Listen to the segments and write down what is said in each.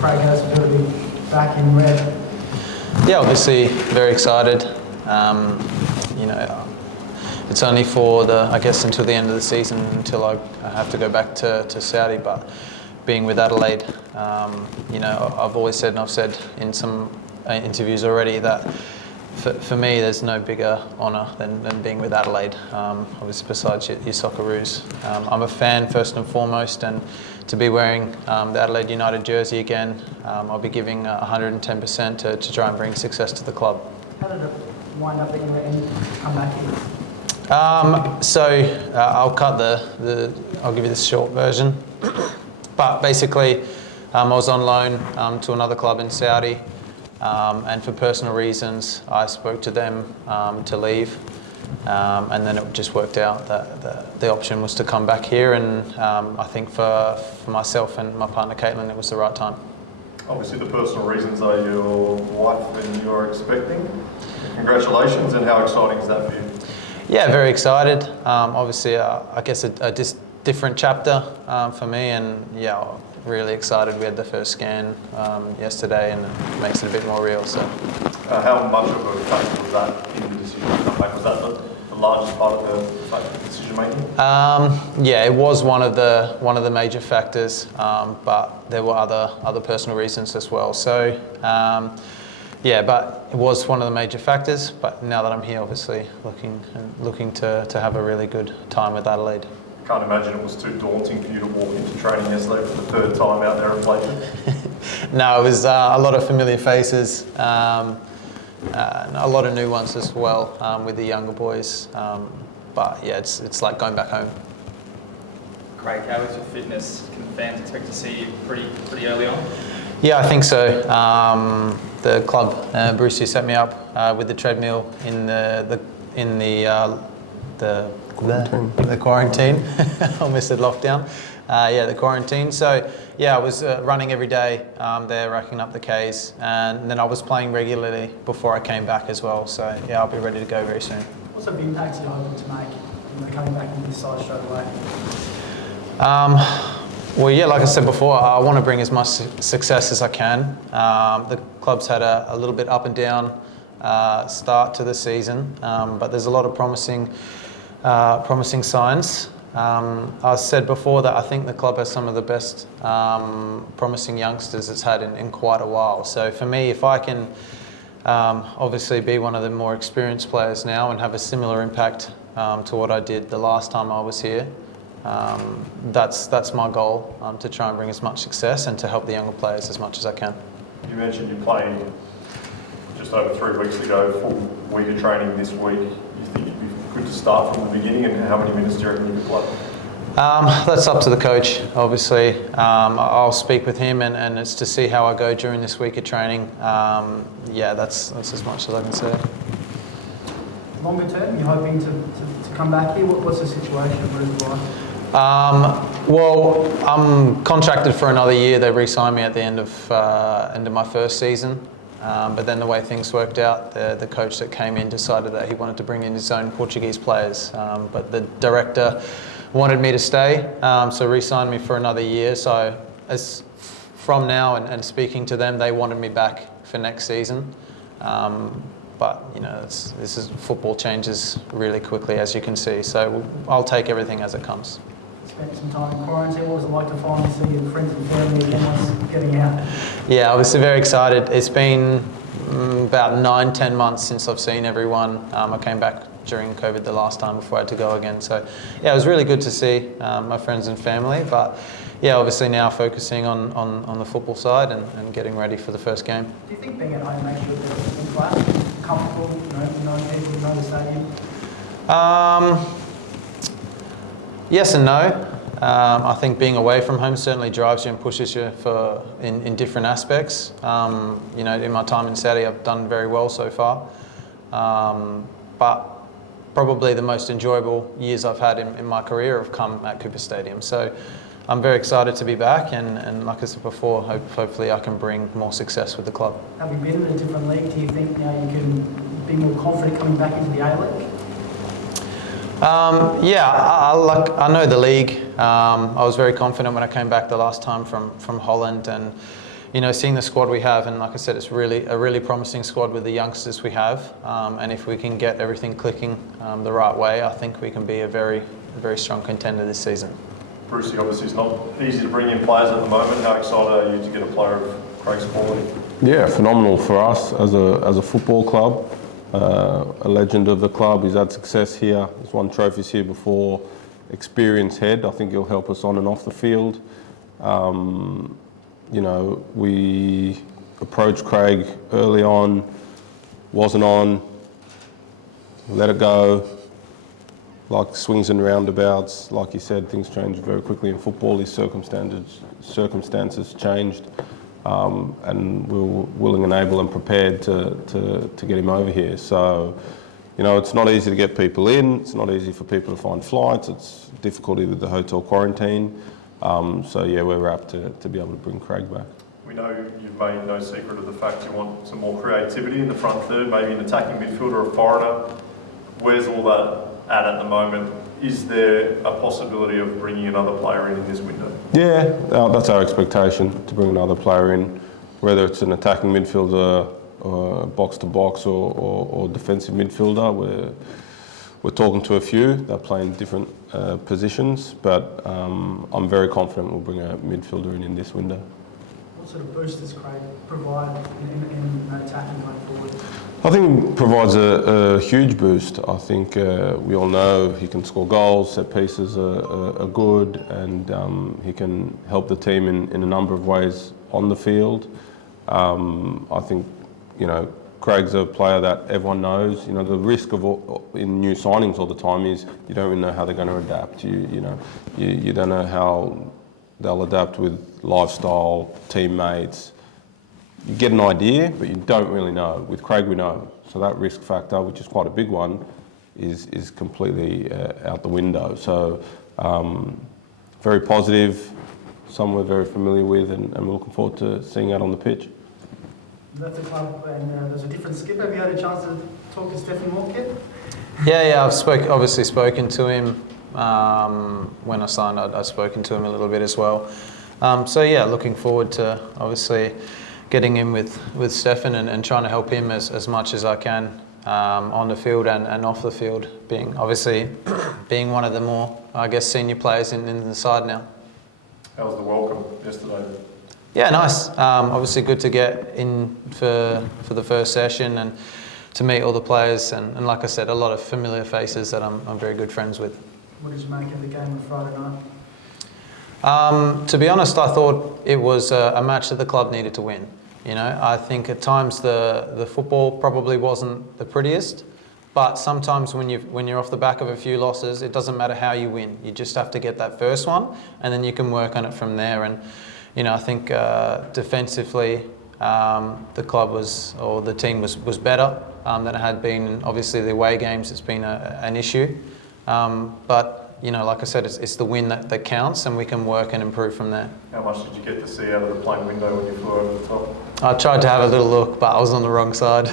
Craig has to be back in red? Yeah, obviously very excited. You know, it's only for until the end of the season, until I have to go back to Saudi. But being with Adelaide, you know, I've always said, and I've said in some interviews already, that for me, there's no bigger honour than being with Adelaide, obviously besides your Socceroos. I'm a fan first and foremost, and to be wearing the Adelaide United jersey again, I'll be giving 110% to try and bring success to the club. How did it wind up that you were in come back here? I'll cut I'll give you the short version. But basically, I was on loan to another club in Saudi. And for personal reasons, I spoke to them to leave, and then it just worked out that the option was to come back here, and I think for myself and my partner Caitlin, it was the right time. Obviously the personal reasons are your wife and you're expecting. Congratulations, and how exciting is that for you? Yeah, very excited. Obviously, I guess a different chapter for me, and yeah, really excited. We had the first scan yesterday, and it makes it a bit more real. So, how much of a factor was that in the decision to come back? Was that the largest part of the decision making? Yeah, it was one of the major factors, but there were other personal reasons as well. So, yeah, but it was one of the major factors. But now that I'm here, obviously looking to have a really good time with Adelaide. Can't imagine it was too daunting for you to walk into training yesterday for the third time out there at Blake. No, it was a lot of familiar faces, and a lot of new ones as well with the younger boys. But yeah, it's like going back home. Craig, how is your fitness? Can fans expect to see you pretty early on? Yeah, I think so. The club, Bruce, set me up with the treadmill in the quarantine. Almost said lockdown. Yeah, the quarantine. So yeah, I was running every day there, racking up the Ks, and then I was playing regularly before I came back as well. So yeah, I'll be ready to go very soon. What sort of impacts are you hoping to make coming back into this side straight away? Well, yeah, like I said before, I want to bring as much success as I can. The club's had a little bit up and down start to the season, but there's a lot of promising signs. I said before that I think the club has some of the best promising youngsters it's had in quite a while. So for me, if I can obviously be one of the more experienced players now and have a similar impact to what I did the last time I was here, that's my goal, to try and bring as much success and to help the younger players as much as I can. You mentioned you played just over 3 weeks ago, full week of training this week. You think you'd be good to start from the beginning, and how many minutes do you reckon you could play? That's up to the coach, obviously. I'll speak with him, and it's to see how I go during this week of training. Yeah, that's as much as I can say. Longer term, you're hoping to come back here? What's the situation? What is it like? Well, I'm contracted for another year. They re-signed me at the end of my first season. But then the way things worked out, the coach that came in decided that he wanted to bring in his own Portuguese players. But the director wanted me to stay, so re-signed me for another year. So from now and speaking to them, they wanted me back for next season. But you know, football changes really quickly, as you can see. So I'll take everything as it comes. Spent some time in quarantine. What was it like to finally see your friends and family again once getting out? Yeah, obviously very excited. It's been about 9-10 months since I've seen everyone. I came back during COVID the last time before I had to go again. So yeah, it was really good to see my friends and family. But yeah, obviously now focusing on the football side and getting ready for the first game. Do you think being at home makes you a bit flat, comfortable, knowing people, know the stadium? Yes and no. I think being away from home certainly drives you and pushes you in different aspects. You know, in my time in Saudi, I've done very well so far. But probably the most enjoyable years I've had in my career have come at Cooper Stadium. So I'm very excited to be back, and like I said before, hopefully I can bring more success with the club. Have you been in a different league? Do you think now you can be more confident coming back into the A-League? Yeah, I know the league. I was very confident when I came back the last time from Holland, and seeing the squad we have, and like I said, it's really a really promising squad with the youngsters we have. And if we can get everything clicking the right way, I think we can be a very strong contender this season. Brucey, obviously it's not easy to bring in players at the moment. How excited are you to get a player of Craig's quality? Yeah, phenomenal for us as a football club. A legend of the club. He's had success here. He's won trophies here before. Experienced head. I think he'll help us on and off the field. We approached Craig early on, wasn't on, let it go. Like swings and roundabouts, like you said, things change very quickly in football. His circumstances changed, and we were willing and able and prepared to get him over here. So, it's not easy to get people in. It's not easy for people to find flights. It's difficulty with the hotel quarantine. We're rapt to be able to bring Craig back. We know you've made no secret of the fact you want some more creativity in the front third, maybe an attacking midfielder, a foreigner. Where's all that at the moment? Is there a possibility of bringing another player in this window? Yeah, that's our expectation, to bring another player in, whether it's an attacking midfielder, box-to-box or defensive midfielder. We're talking to a few. They're playing different positions, but I'm very confident we'll bring a midfielder in this window. What sort of boost does Craig provide in attacking going forward? I think it provides a huge boost. I think we all know he can score goals, set pieces are good, and he can help the team in a number of ways on the field. I think, Craig's a player that everyone knows. The risk in new signings all the time is you don't really know how they're going to adapt. You don't know how they'll adapt with lifestyle, teammates. You get an idea, but you don't really know. With Craig, we know. So that risk factor, which is quite a big one, is completely out the window. So very positive, someone we're very familiar with, and we're looking forward to seeing out on the pitch. You left the club and there's a different skipper. Have you had a chance to talk to Stephen Morkett? Yeah, I've obviously spoken to him. When I signed, I'd spoken to him a little bit as well. Looking forward to obviously getting in with Stefan and trying to help him as much as I can on the field and off the field, being one of the more, senior players in the side now. How was the welcome yesterday? Yeah, nice. Obviously good to get in for the first session and to meet all the players and like I said, a lot of familiar faces that I'm very good friends with. What did you make of the game on Friday night? To be honest, I thought it was a match that the club needed to win. I think at times the football probably wasn't the prettiest, but sometimes when you're off the back of a few losses, it doesn't matter how you win. You just have to get that first one, and then you can work on it from there. And I think defensively, the team was better than it had been. Obviously, the away games, it's been an issue, but. Like I said, it's the win that counts, and we can work and improve from there. How much did you get to see out of the plane window when you flew over the top? I tried to have a little look, but I was on the wrong side.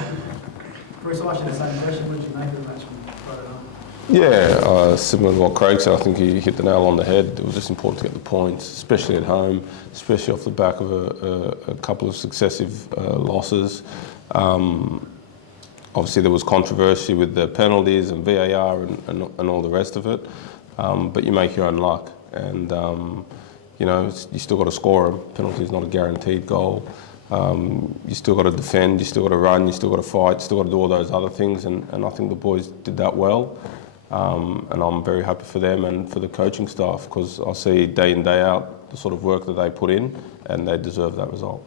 Bruce, I'll ask you the same question. What did you make of the match on Friday night? Yeah, similar to what Craig said, I think he hit the nail on the head. It was just important to get the points, especially at home, especially off the back of a couple of successive losses. Obviously, there was controversy with the penalties and VAR and all the rest of it. But you make your own luck, and you still got to score them. Penalty is not a guaranteed goal. You still got to defend, you still got to run, you still got to fight, you still got to do all those other things, and I think the boys did that well. And I'm very happy for them and for the coaching staff, because I see day in, day out the sort of work that they put in, and they deserve that result.